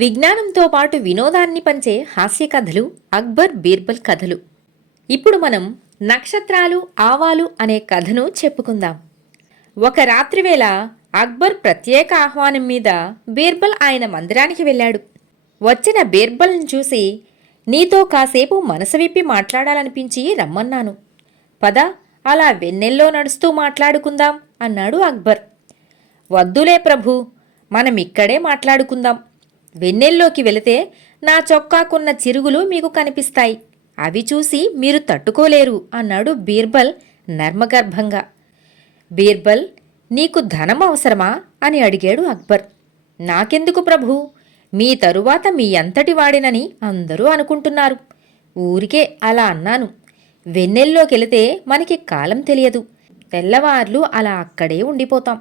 విజ్ఞానంతో పాటు వినోదాన్ని పంచే హాస్య కథలు అక్బర్ బీర్బల్ కథలు. ఇప్పుడు మనం నక్షత్రాలు ఆవాలు అనే కథను చెప్పుకుందాం. ఒక రాత్రివేళ అక్బర్ ప్రత్యేక ఆహ్వానం మీద బీర్బల్ ఆయన మందిరానికి వెళ్ళాడు. వచ్చిన బీర్బల్ని చూసి, నీతో కాసేపు మనసు విప్పి మాట్లాడాలనిపించి రమ్మన్నాను. పద, అలా వెన్నెల్లో నడుస్తూ మాట్లాడుకుందాం అన్నాడు అక్బర్. వద్దులే ప్రభూ, మనమిక్కడే మాట్లాడుకుందాం. వెన్నెల్లోకి వెళితే నా చొక్కాకున్న చిరుగులు మీకు కనిపిస్తాయి. అవి చూసి మీరు తట్టుకోలేరు అన్నాడు బీర్బల్ నర్మగర్భంగా. బీర్బల్, నీకు ధనం అవసరమా అని అడిగాడు అక్బర్. నాకెందుకు ప్రభూ, మీ తరువాత మీ అంతటి వాడినని అందరూ అనుకుంటున్నారు. ఊరికే అలా అన్నాను. వెన్నెల్లోకెళితే మనకి కాలం తెలియదు. తెల్లవార్లు అలా అక్కడే ఉండిపోతాం.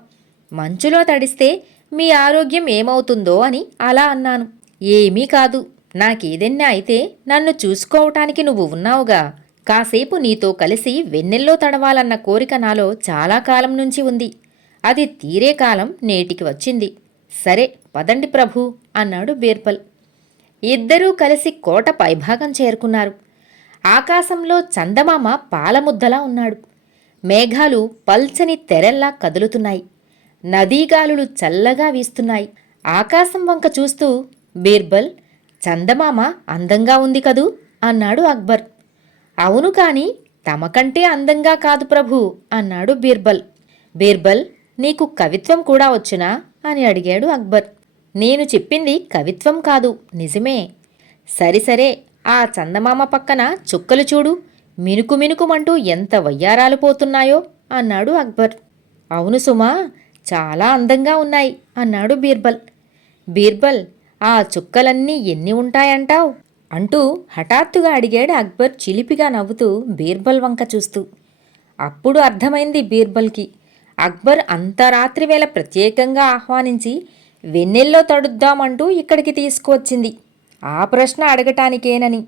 మంచులో తడిస్తే మీ ఆరోగ్యం ఏమవుతుందో అని అలా అన్నాను. ఏమీ కాదు, నాకేదెన్నా అయితే నన్ను చూసుకోవటానికి నువ్వు ఉన్నావుగా. కాసేపు నీతో కలిసి వెన్నెల్లో తడవాలన్న కోరిక నాలో చాలా కాలం నుంచి ఉంది. అది తీరే కాలం నేటికి వచ్చింది. సరే పదండి ప్రభూ అన్నాడు బీర్బల్. ఇద్దరూ కలిసి కోట పైభాగం చేరుకున్నారు. ఆకాశంలో చందమామ పాలముద్దలా ఉన్నాడు. మేఘాలు పల్చని తెరల్లా కదులుతున్నాయి. నదీగాలులు చల్లగా వీస్తున్నాయి. ఆకాశం వంక చూస్తూ, బీర్బల్, చందమామ అందంగా ఉంది కదూ అన్నాడు అక్బర్. అవును, కాని తమకంటే అందంగా కాదు ప్రభూ అన్నాడు బీర్బల్. బీర్బల్, నీకు కవిత్వం కూడా వచ్చునా అని అడిగాడు అక్బర్. నేను చెప్పింది కవిత్వం కాదు, నిజమే. సరిసరే, ఆ చందమామ పక్కన చుక్కలు చూడు, మినుకు మినుకుమంటూ ఎంత వయ్యారాలు పోతున్నాయో అన్నాడు అక్బర్. అవును సుమా, చాలా అందంగా ఉన్నాయి అన్నాడు బీర్బల్. బీర్బల్, ఆ చుక్కలన్నీ ఎన్ని ఉంటాయంటావ్ అంటూ హఠాత్తుగా అడిగాడు అక్బర్ చిలిపిగా నవ్వుతూ బీర్బల్ వంక చూస్తూ. అప్పుడు అర్థమైంది బీర్బల్కి, అక్బర్ అంత రాత్రివేళ ప్రత్యేకంగా ఆహ్వానించి వెన్నెల్లో తడుద్దామంటూ ఇక్కడికి తీసుకువచ్చింది ఆ ప్రశ్న అడగటానికేనని.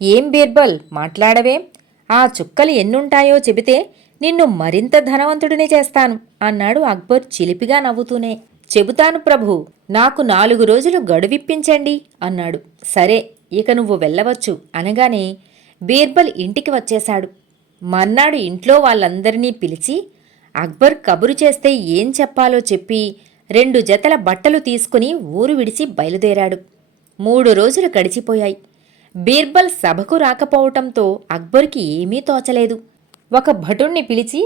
ఏం బీర్బల్, మాట్లాడవేం? ఆ చుక్కలు ఎన్నుంటాయో చెబితే నిన్ను మరింత ధనవంతుడిని చేస్తాను అన్నాడు అక్బర్ చిలిపిగా నవ్వుతూనే. చెబుతాను ప్రభూ, నాకు 4 రోజులు గడువిప్పించండి అన్నాడు. సరే, ఇక నువ్వు వెళ్ళవచ్చు అనగానే బీర్బల్ ఇంటికి వచ్చేశాడు. మర్నాడు ఇంట్లో వాళ్ళందరినీ పిలిచి అక్బర్ కబురు చేస్తే ఏం చెప్పాలో చెప్పి 2 జతల బట్టలు తీసుకుని ఊరు విడిచి బయలుదేరాడు. 3 రోజులు గడిచిపోయాయి. బీర్బల్ సభకు రాకపోవటంతో అక్బర్కి ఏమీ తోచలేదు. ఒక భటుణ్ణి పిలిచి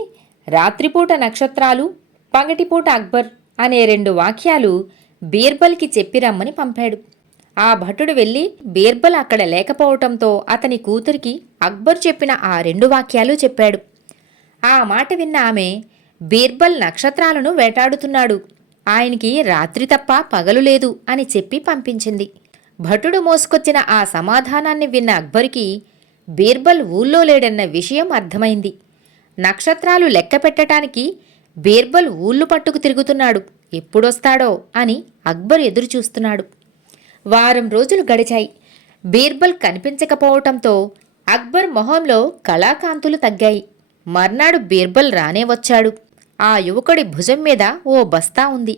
రాత్రిపూట నక్షత్రాలు, పగటిపూట అక్బర్ అనే 2 వాక్యాలు బీర్బల్కి చెప్పిరమ్మని పంపాడు. ఆ భటుడు వెళ్ళి బీర్బల్ అక్కడ లేకపోవటంతో అతని కూతురికి అక్బర్ చెప్పిన ఆ 2 వాక్యాలు చెప్పాడు. ఆ మాట విన్న ఆమె, బీర్బల్ నక్షత్రాలను వేటాడుతున్నాడు, ఆయనకి రాత్రి తప్ప పగలు లేదు అని చెప్పి పంపించింది. భటుడు మోసుకొచ్చిన ఆ సమాధానాన్ని విన్న అక్బర్కి బీర్బల్ ఊళ్ళో లేడన్న విషయం అర్థమైంది. నక్షత్రాలు లెక్క పెట్టడానికి బీర్బల్ ఊళ్ళు పట్టుకు తిరుగుతున్నాడు, ఎప్పుడొస్తాడో అని అక్బర్ ఎదురుచూస్తున్నాడు. వారం రోజులు గడిచాయి. బీర్బల్ కనిపించకపోవటంతో అక్బర్ మొహంలో కళాకాంతులు తగ్గాయి. మర్నాడు బీర్బల్ రానే వచ్చాడు. ఆ యువకుడి భుజం మీద ఓ బస్తా ఉంది.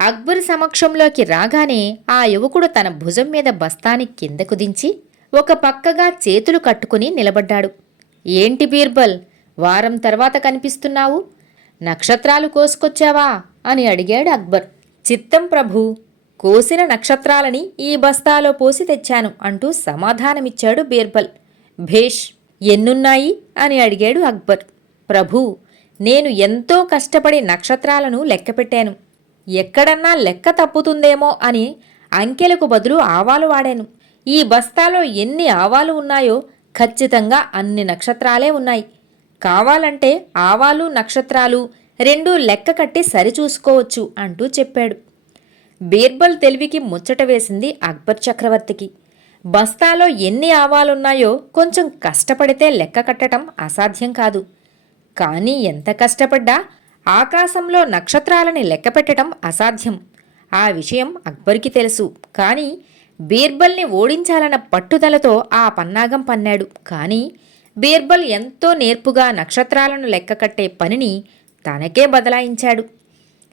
అక్బర్ సమక్షంలోకి రాగానే ఆ యువకుడు తన భుజం మీద బస్తాని కిందకు దించి ఒక పక్కగా చేతులు కట్టుకుని నిలబడ్డాడు. ఏంటి బీర్బల్, వారం తర్వాత కనిపిస్తున్నావు? నక్షత్రాలు కోసుకొచ్చావా అని అడిగాడు అక్బర్. చిత్తం ప్రభూ, కోసిన నక్షత్రాలని ఈ బస్తాలో పోసి తెచ్చాను అంటూ సమాధానమిచ్చాడు బీర్బల్. భేష్, ఎన్నున్నాయి అని అడిగాడు అక్బర్. ప్రభూ, నేను ఎంతో కష్టపడి నక్షత్రాలను లెక్కపెట్టాను. ఎక్కడన్నా లెక్క తప్పుతుందేమో అని అంకెలకు బదులు ఆవాలు వాడాను. ఈ బస్తాలో ఎన్ని ఆవాలు ఉన్నాయో ఖచ్చితంగా అన్ని నక్షత్రాలే ఉన్నాయి. కావాలంటే ఆవాలు నక్షత్రాలు 2 లెక్క కట్టి సరిచూసుకోవచ్చు అంటూ చెప్పాడు. బీర్బల్ తెలివికి ముచ్చట వేసింది అక్బర్ చక్రవర్తికి. బస్తాలో ఎన్ని ఆవాలున్నాయో కొంచెం కష్టపడితే లెక్క కట్టడం అసాధ్యం కాదు. కానీ ఎంత కష్టపడ్డా ఆకాశంలో నక్షత్రాలని లెక్కపెట్టడం అసాధ్యం. ఆ విషయం అక్బర్కి తెలుసు. కానీ బీర్బల్ని ఓడించాలన్న పట్టుదలతో ఆ పన్నాగం పన్నాడు. కానీ బీర్బల్ ఎంతో నేర్పుగా నక్షత్రాలను లెక్కకట్టే పనిని తనకే బదలాయించాడు.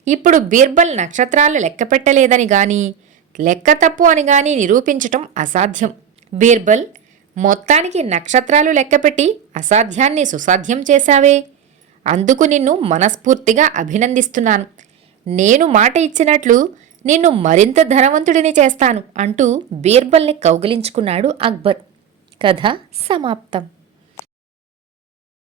ఇప్పుడు బీర్బల్ నక్షత్రాలు లెక్కపెట్టలేదని గాని లెక్క తప్పు అని గాని నిరూపించటం అసాధ్యం. బీర్బల్, మొత్తానికి నక్షత్రాలు లెక్కపెట్టి అసాధ్యాన్ని సుసాధ్యం చేశావే. అందుకు నిన్ను మనస్ఫూర్తిగా అభినందిస్తున్నాను. నేను మాట ఇచ్చినట్లు నిన్ను మరింత ధనవంతుడిని చేస్తాను అంటూ బీర్బల్ని కౌగిలించుకున్నాడు అక్బర్. కథ సమాప్తం.